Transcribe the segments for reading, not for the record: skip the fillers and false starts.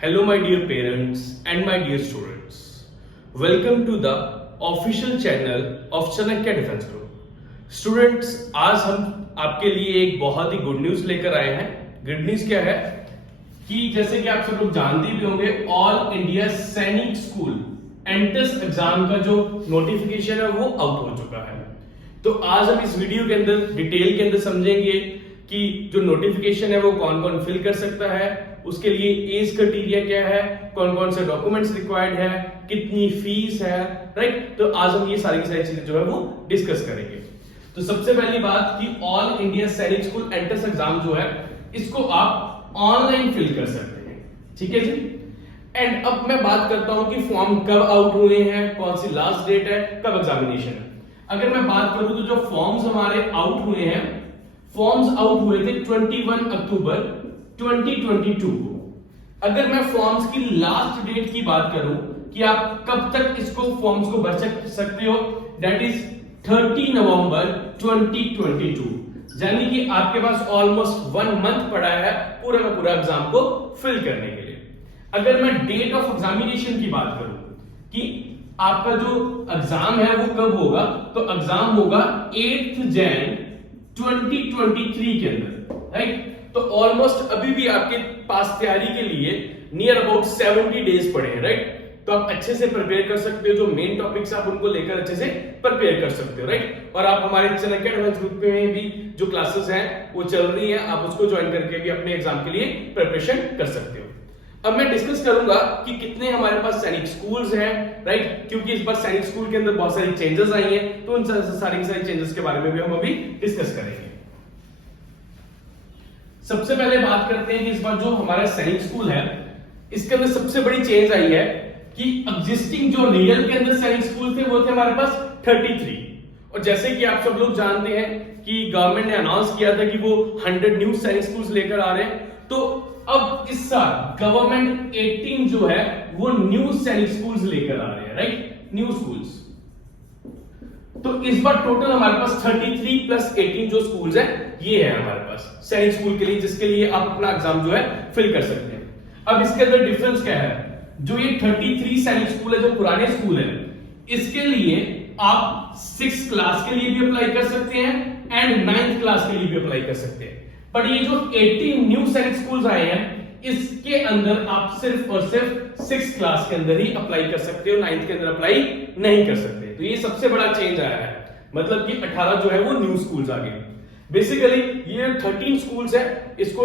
Hello, my dear parents and my dear students. Welcome to the official channel of Chanakya Defense Group. Students, आज हम आपके लिए एक बहुत ही गुड न्यूज लेकर आए हैं. गुड न्यूज क्या है कि जैसे कि आप सब लोग जानते भी होंगे, ऑल इंडिया सैनिक स्कूल एंट्रेंस एग्जाम का जो नोटिफिकेशन है वो आउट हो चुका है. तो आज हम इस वीडियो के अंदर डिटेल के अंदर समझेंगे कि जो नोटिफिकेशन है वो कौन कौन फिल कर सकता है, उसके लिए एज क्राइटेरिया क्या है, कौन कौन से डॉक्यूमेंट्स रिक्वायर्ड है, कितनी फीस है, राइट. तो आज हम ये सारी की सारी चीजें जो है वो डिस्कस करेंगे. तो सबसे पहली बात कि ऑल इंडिया सैनिक स्कूल एंट्रेंस एग्जाम जो है इसको आप ऑनलाइन फिल कर सकते हैं. ठीक है जी. एंड अब मैं बात करता हूं कि फॉर्म कब आउट हुए हैं, कौन सी लास्ट डेट है, कब एग्जामिनेशन है. अगर मैं बात करूं तो जो फॉर्म्स हमारे आउट हुए हैं, फॉर्म्स आउट हुए थे 21 अक्टूबर 2022 को. अगर मैं फॉर्म्स की लास्ट डेट की बात करूं कि आप कब तक इसको फॉर्म्स को भर सकते हो, दैट इज 30 नवंबर 2022. यानी कि आपके पास ऑलमोस्ट 1 मंथ पड़ा है पूरा का पूरा एग्जाम को फिल करने के लिए. अगर मैं डेट ऑफ एग्जामिनेशन की बात करूं कि आपका जो एग्जाम है वो कब होगा, तो एग्जाम होगा 8 जैन 2023 के अंदर, राइट. तो ऑलमोस्ट अभी भी आपके पास तैयारी के लिए नियर अबाउट 70 डेज पड़े हैं, राइट. तो आप अच्छे से प्रिपेयर कर सकते हो, जो मेन टॉपिक्स आप उनको लेकर अच्छे से प्रिपेयर कर सकते हो, राइट. और आप हमारे चाणक्य एडवांस ग्रुप में भी जो क्लासेस हैं वो चल रही हैं, आप उसको ज्वाइन करके भी अपने एग्जाम के लिए प्रिपरेशन कर सकते हो. अब मैं डिस्कस करूंगा कि कितने हमारे पास सैनिक स्कूल्स हैं, राइट. क्योंकि इस बार सैनिक स्कूल के अंदर बहुत सारी चेंजेस आई हैं, तो उन सारी चेंजेस के बारे में भी हम अभी डिस्कस करेंगे. सबसे पहले बात करते हैं कि इस बार जो हमारा सैनिक स्कूल है इसके अंदर सबसे बड़ी चेंज आई है कि एग्जिस्टिंग जो रियल के अंदर सैनिक स्कूल थे वो थे हमारे पास 33. और जैसे कि आप सब लोग जानते हैं कि गवर्नमेंट ने अनाउंस किया था कि वो 100 न्यू सैनिक स्कूल्स लेकर आ रहे हैं. तो अब इस साल गवर्नमेंट 18 जो है वो न्यू सैनिक स्कूल्स लेकर आ रहे हैं, राइट. New schools. तो इस बार टोटल हमारे पास 33 प्लस 18 जो स्कूल्स हैं ये है हमारे पास सैनिक स्कूल के लिए, जिसके लिए आप अपना एग्जाम जो है फिल कर सकते हैं. अब इसके अंदर डिफरेंस क्या है, जो ये 33 सैनिक स्कूल है जो पुराने स्कूल है, इसके लिए आप 6th क्लास के लिए भी अप्लाई कर सकते हैं एंड 9th क्लास के लिए भी अप्लाई कर सकते हैं. बट ये जो 18 न्यू सैनिक स्कूल्स आए हैं इसके अंदर आप सिर्फ और सिर्फ 6th क्लास के अंदर ही अप्लाई कर सकते हो, 9th के अंदर अप्लाई नहीं कर सकते. तो ये सबसे बड़ा चेंज आया है, मतलब कि 18 जो है वो न्यू स्कूल्स आ गए. बेसिकली ये 13 स्कूल्स है, इसको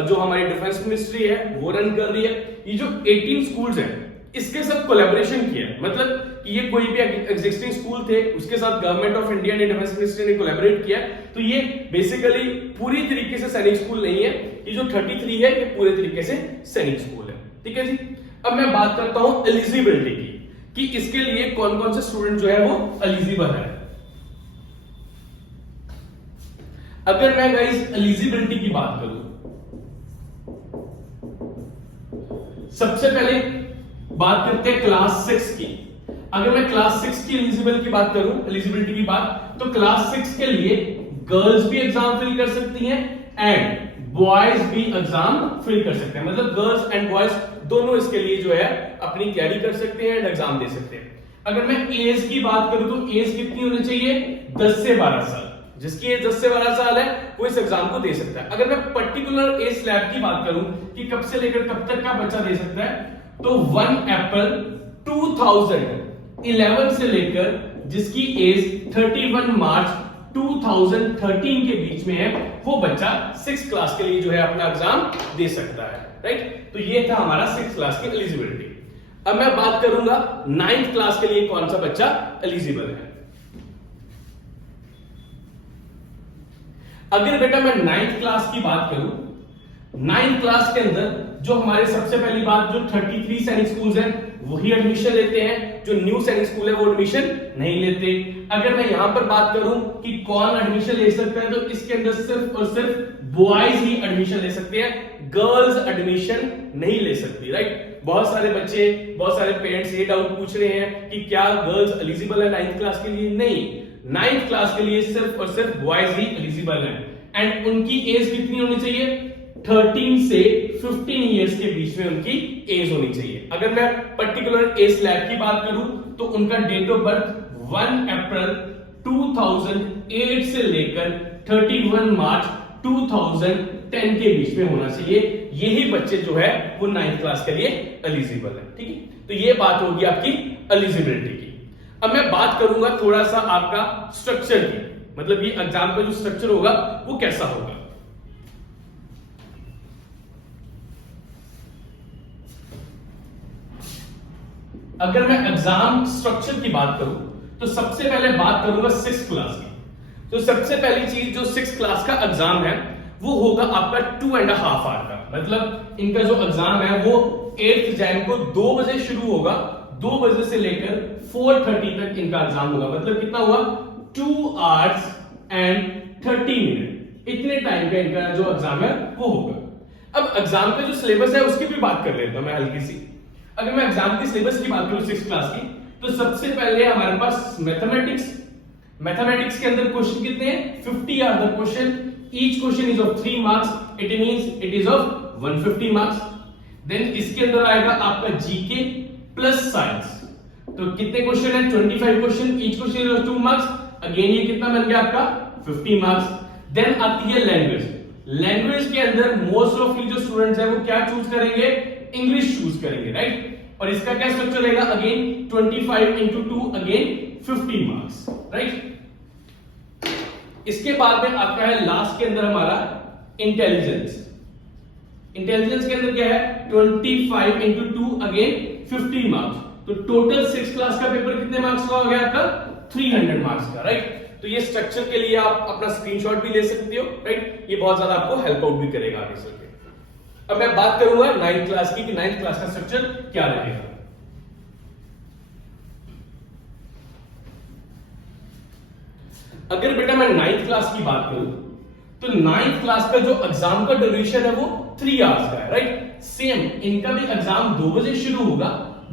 जो हमारी डिफेंस मिनिस्ट्री है वो रन कर रही है. ये जो 18 स्कूल्स हैं इसके साथ कोलैबोरेशन किया है, मतलब कि ये कोई भी एग्जिस्टिंग स्कूल थे उसके साथ गवर्नमेंट ऑफ इंडिया ने, डिफेंस मिनिस्ट्री ने कोलैबोरेट किया. तो ये बेसिकली पूरी तरीके से सैनिक स्कूल नहीं है, ये जो 33 है ये पूरे तरीके से सैनिक स्कूल है. ठीक है जी. अब मैं बात करता हूं एलिजिबिलिटी की कि इसके लिए कौन कौन से स्टूडेंट जो है वो एलिजिबल है. अगर मैं गाइस एलिजिबिलिटी की बात करूं, सबसे पहले बात करते हैं क्लास 6 की. अगर मैं क्लास 6 की एलिजिबिलिटी की बात, तो क्लास 6 के लिए गर्ल्स भी एग्जाम फिल कर सकती हैं एंड बॉयज भी एग्जाम फिल कर सकते हैं. मतलब गर्ल्स एंड बॉयज दोनों इसके लिए जो है अपनी तैयारी कर सकते हैं एंड एग्जाम दे सकते हैं. अगर मैं एज की बात करूं तो एज कितनी होनी चाहिए, 10 से 12 साल. जिसकी एज 10 से 12 साल है वो इस एग्जाम को दे सकता है. अगर मैं पर्टिकुलर एज स्लैब की बात करूं कि कब से लेकर कब तक का बच्चा दे सकता है, तो 1 अप्रैल 2011 से लेकर जिसकी एज 31 मार्च 2013 के बीच में है वो बच्चा 6th क्लास के लिए जो है अपना एग्जाम दे सकता है, राइट. तो ये था हमारा 6th क्लास की एलिजिबिलिटी. अब मैं बात करूंगा 9th क्लास के लिए कौन सा बच्चा एलिजिबल है. अगर बेटा मैं 9th क्लास की बात करूं, 9th क्लास के अंदर जो हमारे सबसे पहली बात जो 33 सैनिक स्कूल्स हैं वही एडमिशन लेते हैं, जो न्यू सैनिक स्कूल है वो एडमिशन नहीं लेते. अगर मैं यहां पर बात करूं कि कौन एडमिशन ले सकता है, तो इसके अंदर सिर्फ और सिर्फ बॉयज ही एडमिशन ले सकते हैं, गर्ल्स एडमिशन नहीं ले सकती, राइट. बहुत सारे बच्चे, बहुत सारे पेरेंट्स ये डाउट पूछ रहे हैं कि क्या गर्ल्स एलिजिबल है 9th क्लास के लिए. नहीं, 9th क्लास के लिए सिर्फ और सिर्फ बॉयज ही एलिजिबल हैं एंड उनकी एज कितनी होनी चाहिए, 13 से 15 इयर्स के बीच में उनकी एज होनी चाहिए। अगर मैं पर्टिकुलर एज स्लैब की बात करूं तो उनका डेट ऑफ बर्थ 1 अप्रैल 2008 से लेकर 31 मार्च 2010 के बीच में होना चाहिए। यही बच्चे जो है वो 9th क्लास के लिए एलिजिबल है। ठीक है, तो ये बात होगी आपकी एलिजिबिलिटी की। अब मैं बात करूंगा थोड़ा सा आपका स्ट्रक्चर की, मतलब ये एग्जाम का जो स्ट्रक्चर होगा वो कैसा होगा। अगर मैं एग्जाम स्ट्रक्चर की बात करूं तो सबसे पहले बात करूंगा 6th क्लास की। तो सबसे पहली चीज जो 6th क्लास का एग्जाम है वो होगा आपका 2.5 आवर का, मतलब इनका जो एग्जाम है वो 8 जैन को 2 बजे शुरू होगा, 2 बजे से लेकर 4:30 तक इनका एग्जाम होगा। मतलब कितना हुआ 2 hours and 30 minutes, इतने टाइम का इनका जो एग्जाम है वो होगा। अब एग्जाम का जो सिलेबस है उसकी भी बात कर लेता हूं मैं हल्की सी। अगर मैं एग्जाम की सिलेबस की बात करूं 6th क्लास की, तो सबसे पहले हमारे पास मैथमेटिक्स के अंदर क्वेश्चन कितने हैं 50 are the question, each question is of 3 marks, it means it is of 150 marks. Then इसके अंदर आएगा आपका जीके प्लस साइंस, तो कितने क्वेश्चन है 25 question, each question is of 2 marks, again ये कितना बन गया आपका 50 मार्क्स। देन आती है लैंग्वेज के अंदर मोस्ट ऑफ यू जो स्टूडेंट्स हैं वो क्या चूज करेंगे, इंग्लिश चूज करेंगे, राइट। और इसका क्या स्ट्रक्चर रहेगा, again 25 into 2 again 50 marks, right. इसके बाद में आपका है लास्ट के अंदर हमारा इंटेलिजेंस के अंदर क्या है 25 into 2 अगेन 50 मार्क्स। तो टोटल 6th क्लास का पेपर कितने मार्क्स का हो गया आपका 300 मार्क्स का, राइट। तो ये स्ट्रक्चर के लिए आप अपना स्क्रीनशॉट भी ले सकते हो, राइट। ये बहुत ज्यादा आपको हेल्प आउट भी करेगा आगे चल के। अब मैं बात करूंगा 9th क्लास की कि 9th क्लास का स्ट्रक्चर क्या रहेगा। अगर बेटा मैं 9th क्लास की बात करूं तो 9th क्लास का जो एग्जाम का ड्यूरेशन है वो 3 आवर्स का है, राइट। सेम इनका भी एग्जाम 2 बजे शुरू होगा,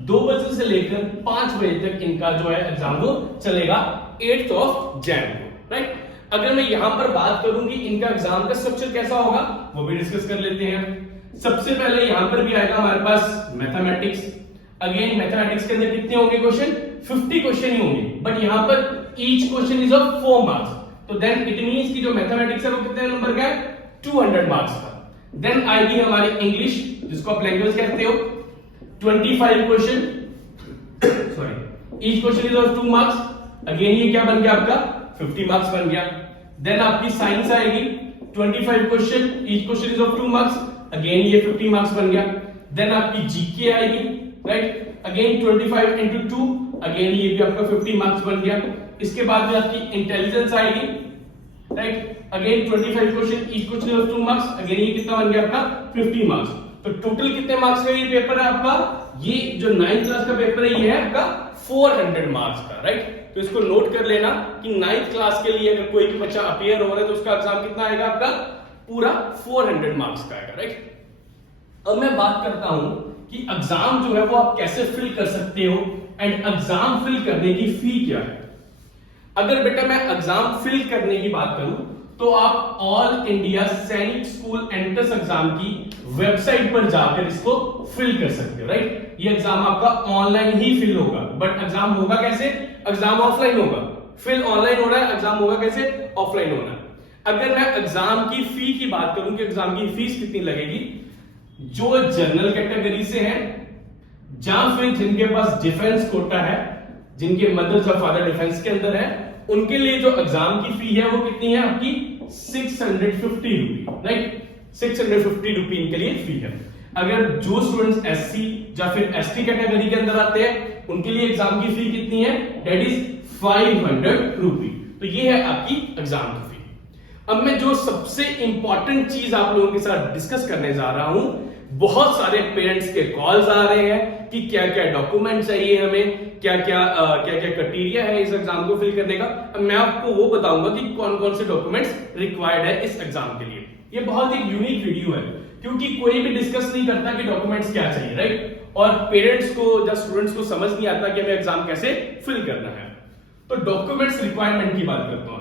2 बजे से लेकर 5 बजे तक इनका जो है एग्जाम वो चलेगा 8th ऑफ जैन को, राइट। अगर मैं यहां पर बात करूं कि इनका एग्जाम का स्ट्रक्चर कैसा होगा वो भी डिस्कस कर लेते हैं। सबसे पहले यहां पर भी आएगा हमारे पास मैथमेटिक्स। अगेन मैथमेटिक्स के अंदर कितने होंगे क्वेश्चन 50 क्वेश्चन ही होंगे, बट यहां पर each question is of 4 marks, तो देन इट मींस कि जो मैथमेटिक्स है वो कितने नंबर का है 200 मार्क्स का। देन आएगी हमारी इंग्लिश जिसको आप लैंग्वेज कहते हो, 25 question, sorry each question is of 2 marks, again ये क्या बन गया आपका 50 मार्क्स बन गया। देन आपकी साइंस आएगी 25 question, each question is of 2 marks, again ये 50 मार्क्स बन गया। देन आपकी जीके आएगी, राइट, अगेन 25 into 2, अगेन ये भी आपका 50 मार्क्स बन गया। इसके बाद में आपकी इंटेलिजेंस आएगी, right, again 25 question, each question is of 2 marks, again ये कितना बन गया आपका 50 मार्क्स। तो टोटल कितने मार्क्स का ये पेपर है आपका, ये जो 9th क्लास का पेपर है ये है आपका 400 मार्क्स का, राइट। तो इसको नोट कर लेना कि 9th क्लास के लिए अगर कोई भी बच्चा अपीयर हो रहा है तो उसका एग्जाम कितना आएगा आपका पूरा 400 मार्क्स का आएगा, राइट। अब मैं बात करता हूं कि एग्जाम जो है वो आप कैसे फिल कर सकते हो एंड एग्जाम फिल करने की फी क्या है। अगर बेटा मैं एग्जाम फिल करने की बात करूं तो आप ऑल इंडिया सैनिक स्कूल एंट्रेंस एग्जाम की वेबसाइट पर जाकर इसको फिल कर सकते हो, राइट। ये एग्जाम आपका ऑनलाइन ही फिल होगा, बट एग्जाम होगा कैसे, एग्जाम ऑफलाइन होगा। फिल ऑनलाइन हो रहा है, एग्जाम होगा कैसे, ऑफलाइन होना है। अगर मैं एग्जाम की फी की बात करूं कि एग्जाम की फीस कितनी लगेगी, जो जनरल कैटेगरी से हैं या फिर जिनके पास डिफेंस कोटा है, जिनके मदर या फादर डिफेंस के अंदर है, उनके लिए जो एग्जाम की फी है वो कितनी है आपकी 650 रुपी, राइट। 650 रुपी इनके लिए फी है। अगर जो स्टूडेंट्स एससी या फिर एसटी कैटेगरी के अंदर आते हैं उनके लिए एग्जाम की फी कितनी है, दैट इज 500 रुपी। तो ये है आपकी एग्जाम की फी। अब मैं जो सबसे इंपॉर्टेंट चीज आप लोगों के साथ डिस्कस करने जा रहा हूं, बहुत सारे पेरेंट्स के कॉल्स आ रहे हैं कि क्या क्या डॉक्यूमेंट चाहिए हमें, क्या क्या क्राइटेरिया है इस एग्जाम को फिल करने का। अब मैं आपको वो बताऊंगा कि कौन कौन से डॉक्यूमेंट्स रिक्वायर्ड है इस एग्जाम के लिए। ये बहुत एक यूनिक वीडियो है क्योंकि कोई भी डिस्कस नहीं करता कि डॉक्यूमेंट्स क्या चाहिए, राइट। और पेरेंट्स को या स्टूडेंट्स को समझ नहीं आता कि हमें एग्जाम कैसे फिल करना है। तो डॉक्यूमेंट्स रिक्वायरमेंट की बात करता हूं।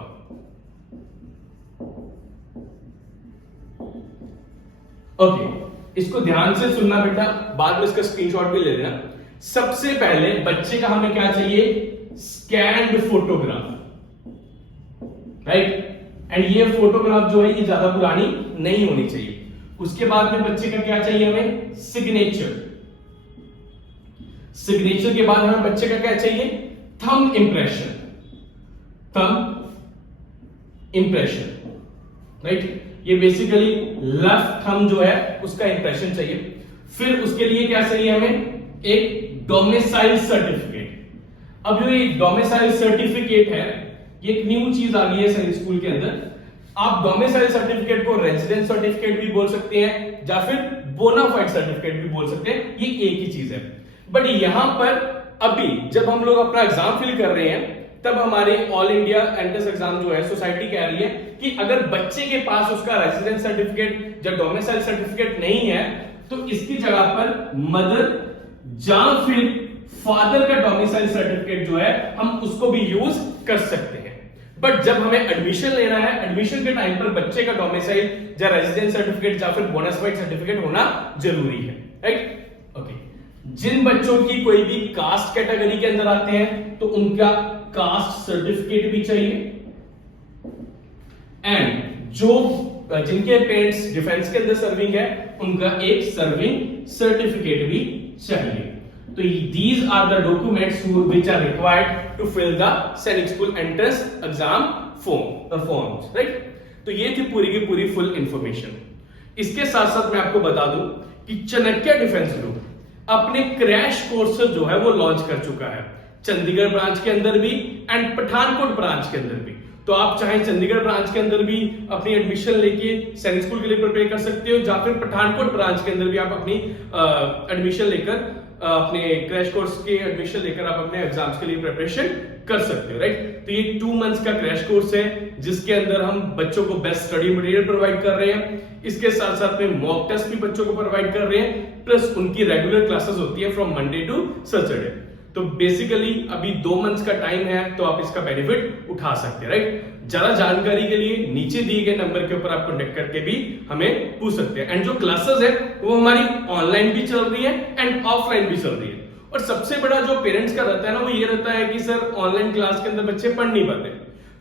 ओके, इसको ध्यान से सुनना बेटा, बाद में इसका स्क्रीनशॉट भी ले लेना। सबसे पहले बच्चे का हमें क्या चाहिए, स्कैन्ड फोटोग्राफ, राइट। एंड ये फोटोग्राफ जो है ये ज्यादा पुरानी नहीं होनी चाहिए। उसके बाद में बच्चे का क्या चाहिए, हमें सिग्नेचर। सिग्नेचर के बाद हमें बच्चे का क्या चाहिए, thumb impression, thumb impression, right. ये बेसिकली लेफ्ट थंब जो है उसका इंप्रेशन चाहिए। फिर उसके लिए क्या चाहिए हमें, एक डोमिसाइल सर्टिफिकेट। अब जो ये डोमिसाइल सर्टिफिकेट है ये एक न्यू चीज आ गई है सैनिक स्कूल के अंदर। आप डोमिसाइल सर्टिफिकेट को रेजिडेंस सर्टिफिकेट भी बोल सकते हैं या फिर बोनाफाइड सर्टिफिकेट भी बोल सकते हैं, ये एक ही चीज है। बट यहां पर अभी जब हम लोग अपना एग्जाम फिल कर रहे हैं तब हमारे ऑल इंडिया एंट्रेंस एग्जाम जो है सोसाइटी कह रही है कि अगर बच्चे के पास उसका रेजिडेंस सर्टिफिकेट या डोमिसाइल सर्टिफिकेट नहीं है तो इसकी जगह पर मदर या फिर फादर का डोमिसाइल सर्टिफिकेट जो है हम उसको भी यूज कर सकते हैं। बट जब हमें एडमिशन लेना है, एडमिशन के टाइम पर बच्चे का डोमिसाइल या रेजिडेंस सर्टिफिकेट या फिर बोनाफाइड सर्टिफिकेट होना जरूरी है, राइट। ओके, जिन बच्चों की कोई भी कास्ट कैटेगरी के अंदर आते हैं तो उनका कास्ट सर्टिफिकेट भी चाहिए। एंड जो जिनके पेरेंट्स डिफेंस के अंदर सर्विंग है उनका एक सर्विंग सर्टिफिकेट भी चाहिए। तो these are the documents which are required to fill the सैनिक school entrance exam forms, right. तो ये थी पूरी की पूरी फुल इंफॉर्मेशन। इसके साथ साथ मैं आपको बता दूं कि चाणक्य डिफेंस ग्रुप अपने क्रैश कोर्सेज जो है वो लॉन्च कर चुका है, चंडीगढ़ ब्रांच के अंदर भी एंड पठानकोट ब्रांच के अंदर भी। तो आप चाहे चंडीगढ़ ब्रांच के अंदर भी अपनी एडमिशन लेके सैनिक स्कूल के लिए प्रिपेयर कर सकते हो, या फिर पठानकोट ब्रांच के अंदर भी आप अपनी एडमिशन लेकर अपने क्रैश कोर्स के एडमिशन लेकर आप अपने एग्जाम्स के लिए प्रिपरेशन कर सकते हो, राइट। तो ये 2 मंथ्स का क्रैश कोर्स है जिसके अंदर हम बच्चों को बेस्ट स्टडी मटेरियल प्रोवाइड कर रहे हैं। इसके साथ साथ में मॉक टेस्ट भी बच्चों को प्रोवाइड कर रहे हैं, प्लस उनकी रेगुलर क्लासेस होती है फ्रॉम मंडे टू सैटरडे। तो बेसिकली अभी 2 मंथ्स का टाइम है तो आप इसका बेनिफिट उठा सकते हैं, राइट। ज्यादा जानकारी के लिए नीचे दिए गए नंबर के ऊपर आप कॉन्टेक्ट करके भी हमें पूछ सकते हैं। एंड जो क्लासेस है वो हमारी ऑनलाइन भी चल रही है एंड ऑफलाइन भी चल रही है। और सबसे बड़ा जो पेरेंट्स का रहता है ना वो ये रहता है कि सर ऑनलाइन क्लास के अंदर बच्चे पढ़ नहीं पाते।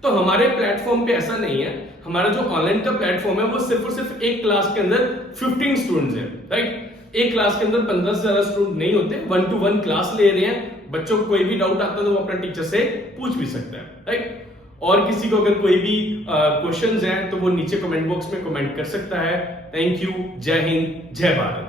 तो हमारे प्लेटफॉर्म पे ऐसा नहीं है। हमारा जो ऑनलाइन का प्लेटफॉर्म है वो सिर्फ और सिर्फ एक क्लास के अंदर 15 स्टूडेंट्स है, राइट। एक क्लास के अंदर 15 से ज्यादा स्टूडेंट नहीं होते, 1-to-1 क्लास ले रहे हैं। बच्चों को कोई भी डाउट आता है तो वो अपने टीचर से पूछ भी सकता है, राइट। और किसी को अगर कोई भी क्वेश्चंस हैं तो वो नीचे कमेंट बॉक्स में कमेंट कर सकता है। थैंक यू, जय हिंद, जय भारत।